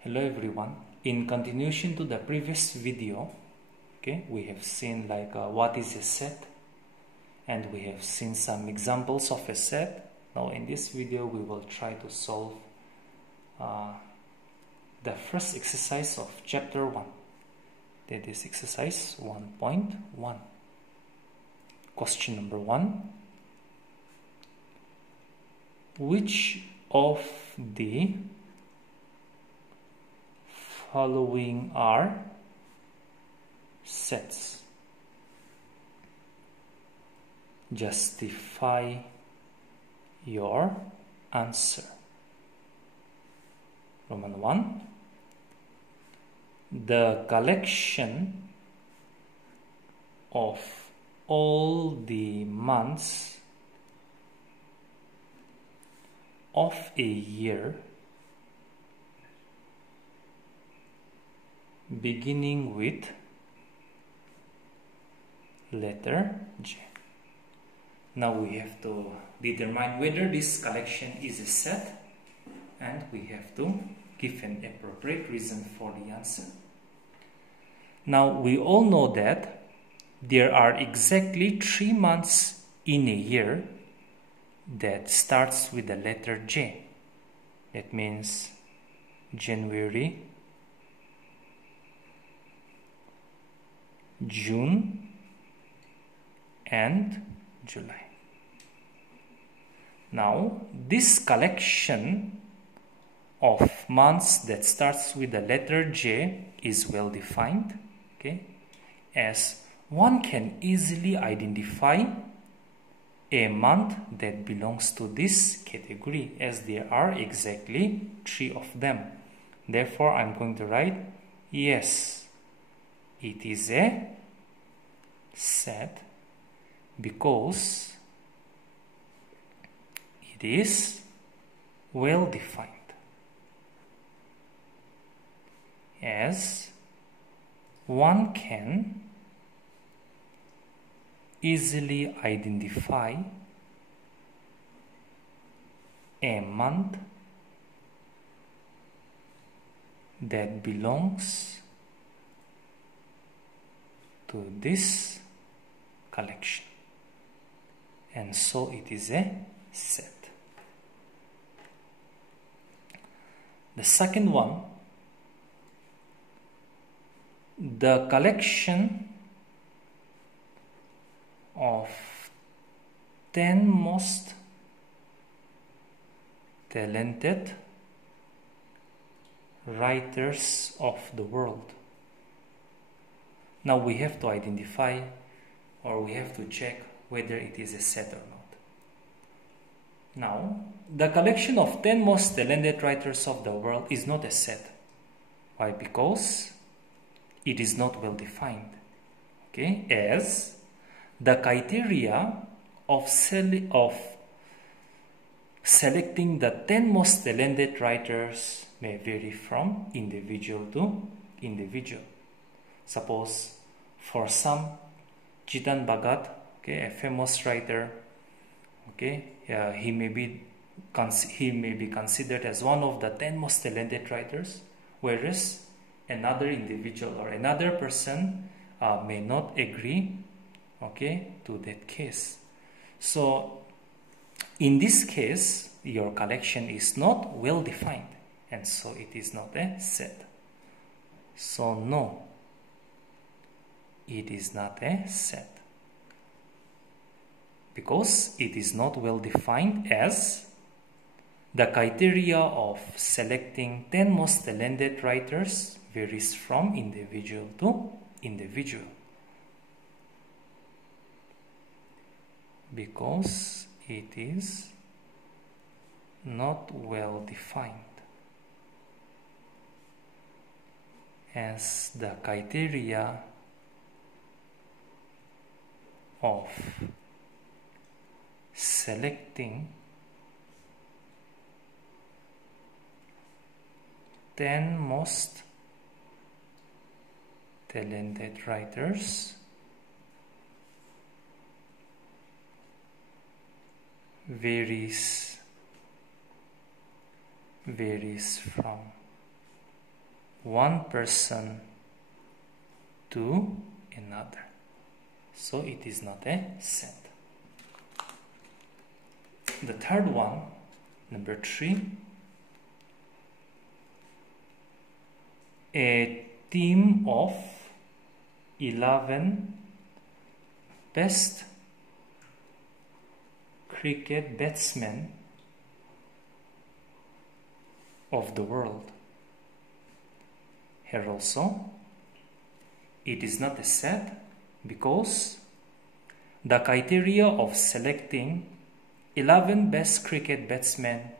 Hello everyone. In continuation to the previous video, we have seen what is a set, and we have seen some examples of a set. Now in this video we will try to solve the first exercise of chapter 1, that is exercise 1.1. Question number 1. Which of the following are sets? Justify your answer. Roman 1. The collection of all the months of a year beginning with letter J. Now we have to determine whether this collection is a set, and we have to give an appropriate reason for the answer. Now we all know that there are exactly 3 months in a year that starts with the letter J. That means January, June and July. Now this collection of months that starts with the letter J is well defined, as one can easily identify a month that belongs to this category, as there are exactly 3 of them. Therefore I'm going to write yes, it is a set because it is well defined, as one can easily identify a month that belongs to this collection, and so it is a set. The second one, the collection of 10 most talented writers of the world. Now we have to identify, or we have to check whether it is a set or not. Now, the collection of 10 most talented writers of the world is not a set. Why? Because it is not well defined. As the criteria of selecting the 10 most talented writers may vary from individual to individual. Suppose for some, Chetan Bhagat, a famous writer, he may be considered as one of the 10 most talented writers, whereas another individual or another person may not agree to that case. So in this case, your collection is not well defined, and so it is not a set. So no, it is not a set because it is not well defined, as the criteria of selecting 10 most talented writers varies from individual to individual, because it is not well defined, as the criteria of selecting 10 most talented writers varies from one person to another. So it is not a set. The third one, number 3, a team of 11 best cricket batsmen of the world. Here also, it is not a set because the criteria of selecting 11 best cricket batsmen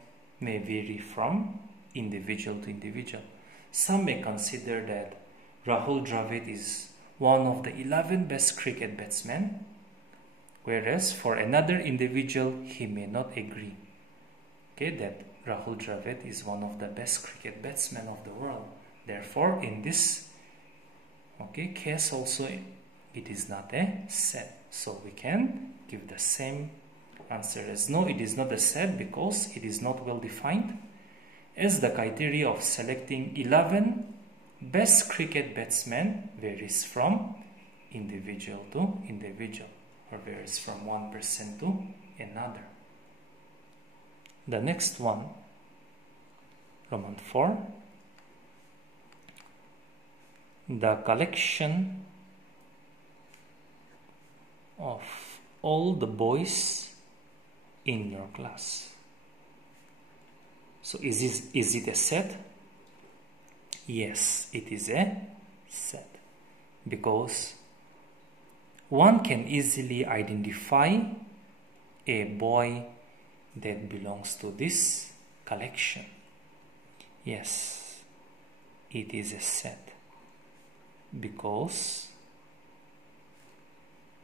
may vary from individual to individual. Some may consider that Rahul Dravid is one of the 11 best cricket batsmen, whereas for another individual he may not agree, okay, that Rahul Dravid is one of the best cricket batsmen of the world. Therefore, in this case also it is not a set. So we can give the same answer as no, it is not a set because it is not well defined, as the criteria of selecting 11 best cricket batsmen varies from individual to individual, or varies from one person to another. The next one, Roman 4, the collection of all the boys in your class. So is it a set? Yes, it is a set, because one can easily identify a boy that belongs to this collection. Yes, it is a set because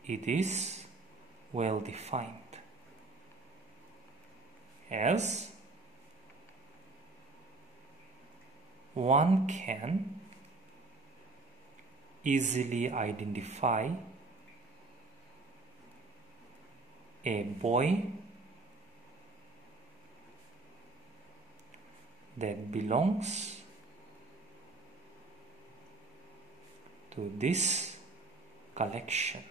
it is well defined, as one can easily identify a boy that belongs to this collection.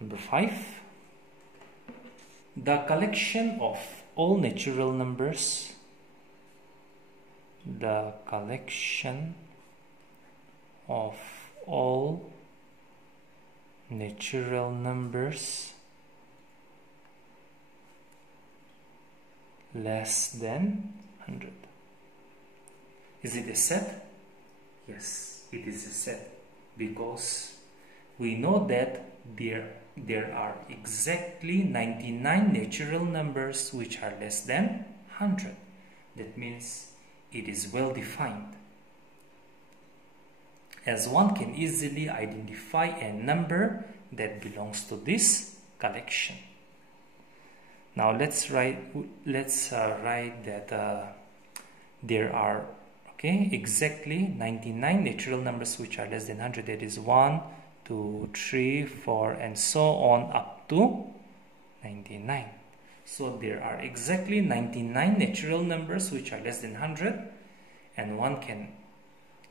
Number 5, the collection of all natural numbers, the collection of all natural numbers less than 100. Is it a set? Yes, it is a set, because we know that there are exactly 99 natural numbers which are less than 100. That means it is well defined, as one can easily identify a number that belongs to this collection. Now let's write that there are exactly 99 natural numbers which are less than 100. That is 1, 2, 3, 4, and so on up to 99. So there are exactly 99 natural numbers which are less than 100, and one can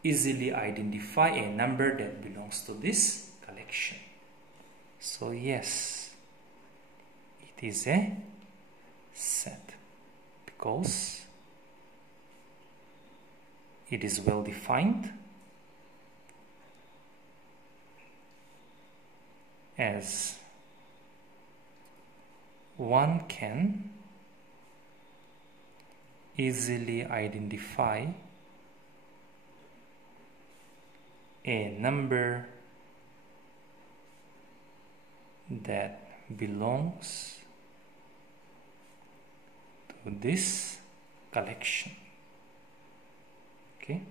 easily identify a number that belongs to this collection. So yes, it is a set because it is well defined, as one can easily identify a number that belongs to this collection. Okay.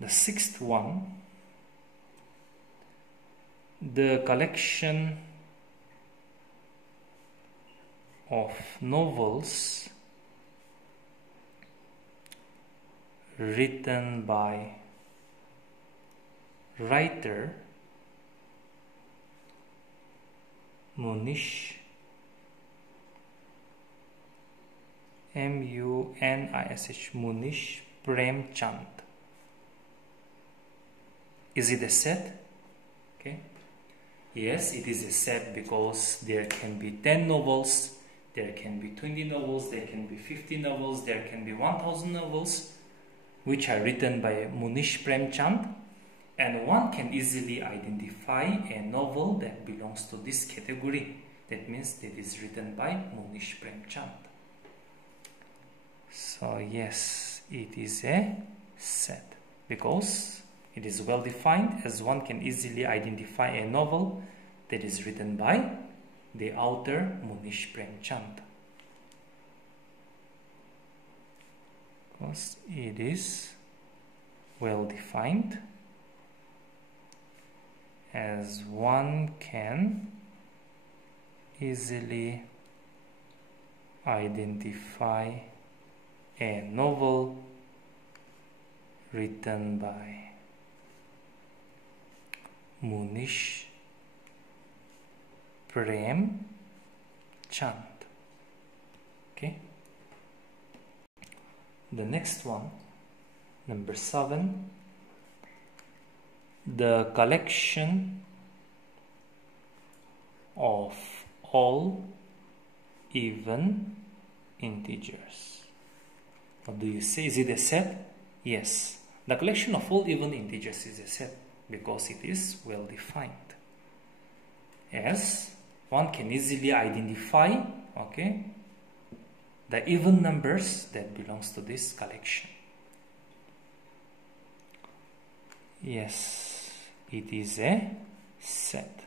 The 6th one, the collection of novels written by writer Munish M-U-N-I-S-H, Munish Premchand. Is it a set? Okay. Yes, it is a set because there can be 10 novels, there can be 20 novels, there can be 50 novels, there can be 1000 novels which are written by Munish Premchand, and one can easily identify a novel that belongs to this category. That means that is written by Munish Premchand. So yes, it is a set because it is well defined, as one can easily identify a novel that is written by the author Munish Premchand. Because it is well defined, as one can easily identify a novel written by Munish Premchand. Okay. The next one, number 7, the collection of all even integers. What do you say? Is it a set? Yes. The collection of all even integers is a set because it is well defined. As one can easily identify, okay, the even numbers that belongs to this collection. Yes, it is a set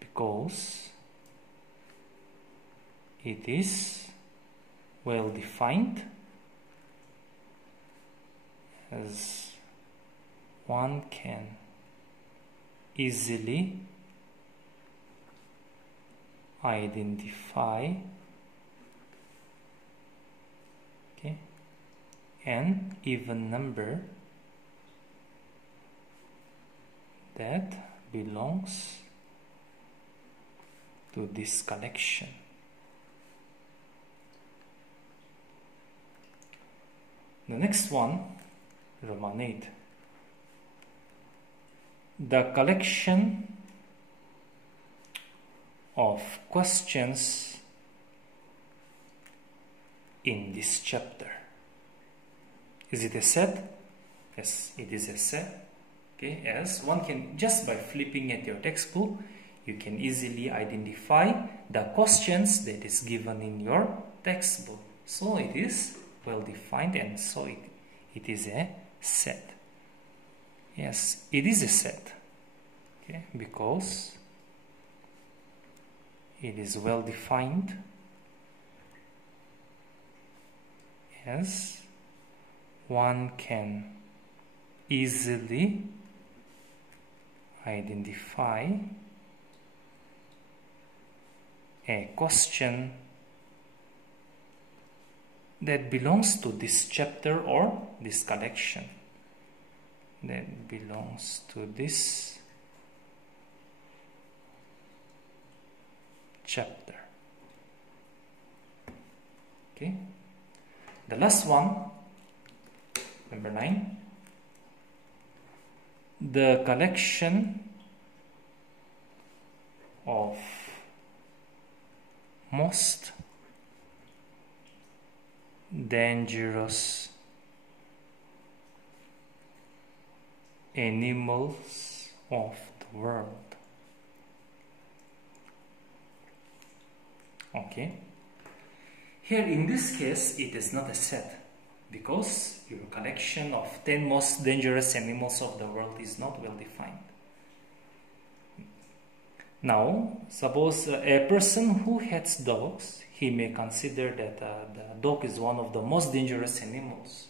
because it is well defined, as one can easily identify, okay, an even number that belongs to this collection. The next one, Roman 8. The collection of questions in this chapter. Is it a set? Yes, it is a set. Okay, as one can, just by flipping at your textbook, you can easily identify the questions that is given in your textbook. So it is well defined, and so it is a set. Yes, it is a set, okay, because it is well defined, as one can easily identify a question that belongs to this chapter or this collection, that belongs to this chapter. Okay, the last one, number 9, the collection of most dangerous animals of the world. Okay, here in this case it is not a set, because your collection of 10 most dangerous animals of the world is not well defined. Now, suppose a person who hates dogs, he may consider that the dog is one of the most dangerous animals.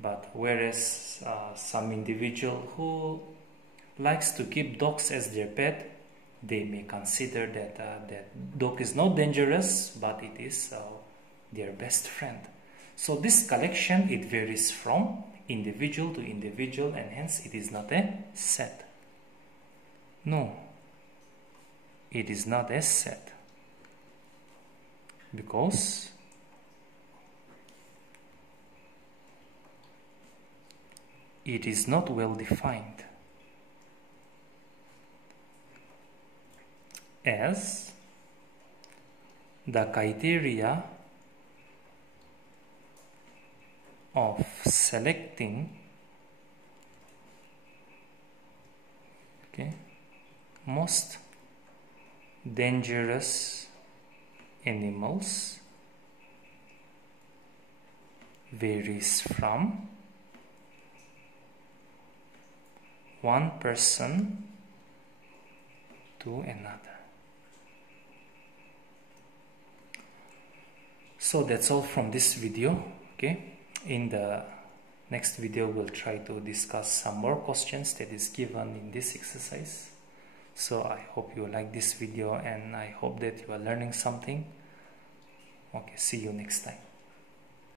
But whereas some individual who likes to keep dogs as their pet, they may consider that that dog is not dangerous, but it is their best friend. So this collection, it varies from individual to individual, and hence it is not a set. No, it is not a set, because it is not well defined as the criteria of selecting most dangerous animals varies from one person to another. So that's all from this video. In the next video we'll try to discuss some more questions that is given in this exercise. So I hope you like this video and I hope that you are learning something. See you next time.